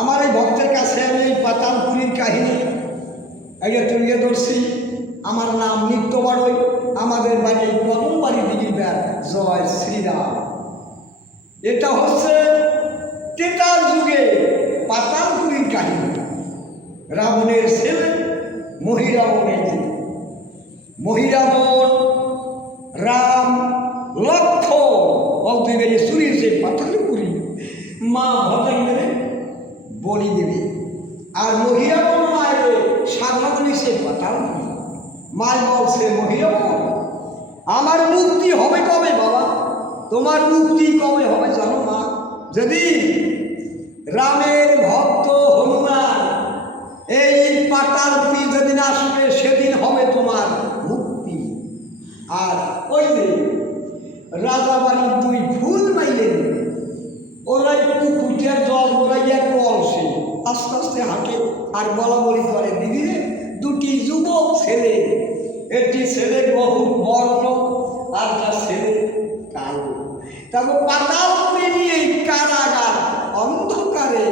আমার এই ভক্তের কাছে আমি এই পাতালপুরীর কাহিনী এটা তুলিয়ে ধরছি। আমার নাম নিত্য বাড়ই, আমাদের বাড়ি প্রথম বাড়ি দিঘির ব্যাগ। জয় শ্রীরাম। এটা হচ্ছে ত্রেতার যুগে পাতালপুরীর কাহিনী। রাবণের ছেলে মহিরাবণ। এই যে মহিরাবণ রাম লক্ষ্মণ বলতে গেলে চুরির সেই পাতালপুরী মা ভদ্রাঙ্গের বলি দেবে। আর মহিরাবণ মায়ের সাধনা সে পাতালপুরী। মায় বলছে মহিরাবণ আমার মুক্তি হবে কবে বাবা? তোমার মুক্তি কবে হবে জানো মা? যদি রামের ভক্ত হনুমান এই পাতালপুরী যেদিন আসবে সেদিন হবে তোমার মুক্তি। আর ওই যে রাজাবাড়ির দুই ফুল মাইলেন ওরাই পুকুরের জল ওরাইয়া কলসে আস্তে আস্তে হাঁটে আর বলা বলি করে। দিদি দুটি যুবক ছেলে, একটি ছেলে বহু বর্ণ আর তার ছেলে কালো। তারপর পাতালপুরী নিয়ে কারাগার অন্ধকারে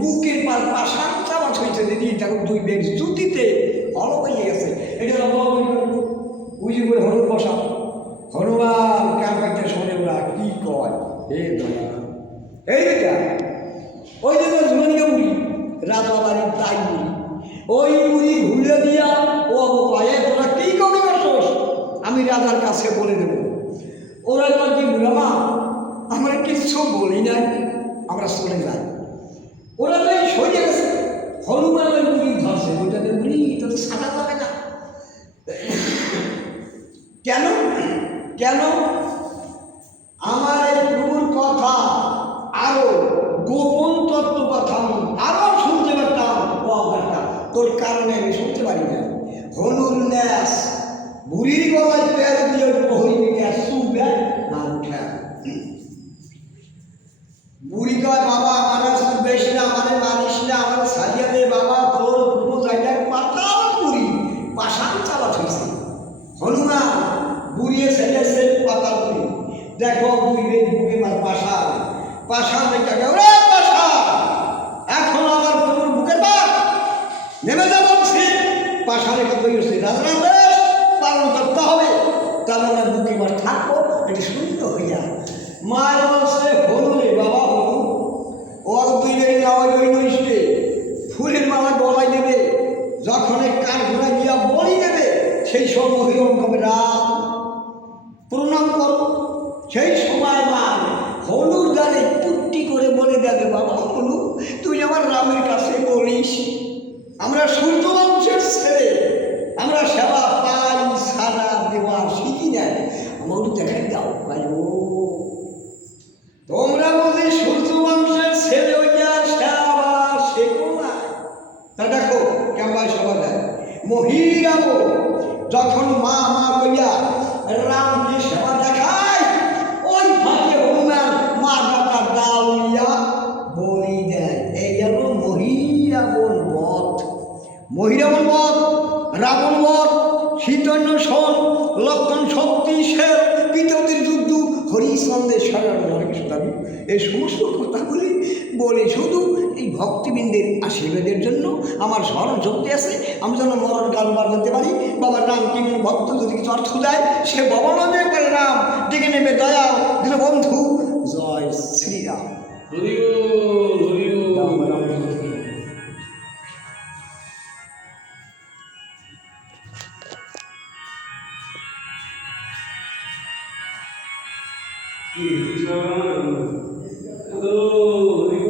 বুকের পার পাশান চাবাচ হয়েছে। দিদি তাকে দুই বেগ জুতিতে হল হয়ে গেছে। এটা বলা বলি করে উজু করে হনুর বসা হনুমান কার কাছে শোনে ওরা কি কয়। হে দয়া এইটা ওই যে ঝুলনিকা বুড়ি রাজাবাড়ির তাই বুড়ি, ওই বুড়ি ঘুরে দিয়া ও পায়ে তোরা কি কবি করছস আমি রাজার কাছে বলে দেব। ওরা এবার কি বুড়ামা আমরা কিচ্ছু বলি নাই, আমরা চলে যাই। ওরা তো এই সরে গেছে। হনুমান ওই বুড়ি ধরছে, ওইটাতে বুড়ি তো সাদা যাবে না। কেন কেন আমার এই প্রভুর কথা আরো গোপন তত্ত্ব কথা আমি আরো শুনতে পারতাম, তোর কারণে আমি শুনতে পারি না। হনুর ন্যাস বুড়ির গলায় প্যার দিয়ে প্রহরী ন্যাস শুনবে না উঠে। বুড়ি কয় বাবা আমার বেশ না, আমাদের মানিস না, আমার সারিয়া দে বাবা, তোর কোনো জায়গায় পাতাল বুড়ি পাশান চালাত হয়েছে। হনুমান বুড়িয়ে ছেলেছে পাতাল বুড়ি। দেখো বুড়ি বুকে মার পাশান পাশান দেখে ওরে পাশা এখন আমার প্রভুর বুকের পাক নেমে যা বলছি। পাশা রেখে তৈরি রাজা বেশ পালন করতে হবে, তাহলে আমরা বুকে মার থাকবো এটি সুন্দর হইয়া। মায়ের বলছে হনুরে বাবা হনু ওর দুই বেরি নাওয়াই ওই নইসবে ফুলের মালা গলায় দেবে, যখন কান ঘুরে গিয়া বলি দেবে সেই সব মহিরম কবে রাম প্রণাম করো। সেই সময় মা হলুর গালে পুট্টি করে বলে দেবে বাবা হলু তুই আমার রামের কাছে বলিস আমরা সূর্য বংশের ছেলে, আমরা সেবা পাই সারা দেওয়া শিখি নেয় আমার দেখাই দাও। তোমরা বুঝি সূর্য বংশের ছেলে হইয়া সেবা শেখো না। তা দেখো কেমন সভা দেয় মহিরাব যখন মা মা কইয়া রামকে সেবা দেখায় ওই ফাঁকে হনুমান মা ডাকা ডাল নিয়া বলি দেয়। এই গেল মহিরাবণ বধ। মহিরাবণ বধ, রাবণ বধ, সীতন্য শোন, লক্ষণ শক্তি শের, পিতৃর যুদ্ধ, হরিচন্দ্রের সারাদাবি এই সমস্ত কথাগুলি বলে শুধু এই ভক্তিবৃন্দের আশীর্বাদের জন্য আমার স্মরণ শক্তি আছে, আমি যেন মরণ কাল বার করতে পারি। বাবার নাম কি ভক্ত যদি কিছু অর্থ দেয় সে ববনদে করে রাম ডেকে নেবে দয়া দিল বন্ধু। জয় শ্রীরাম। Hello.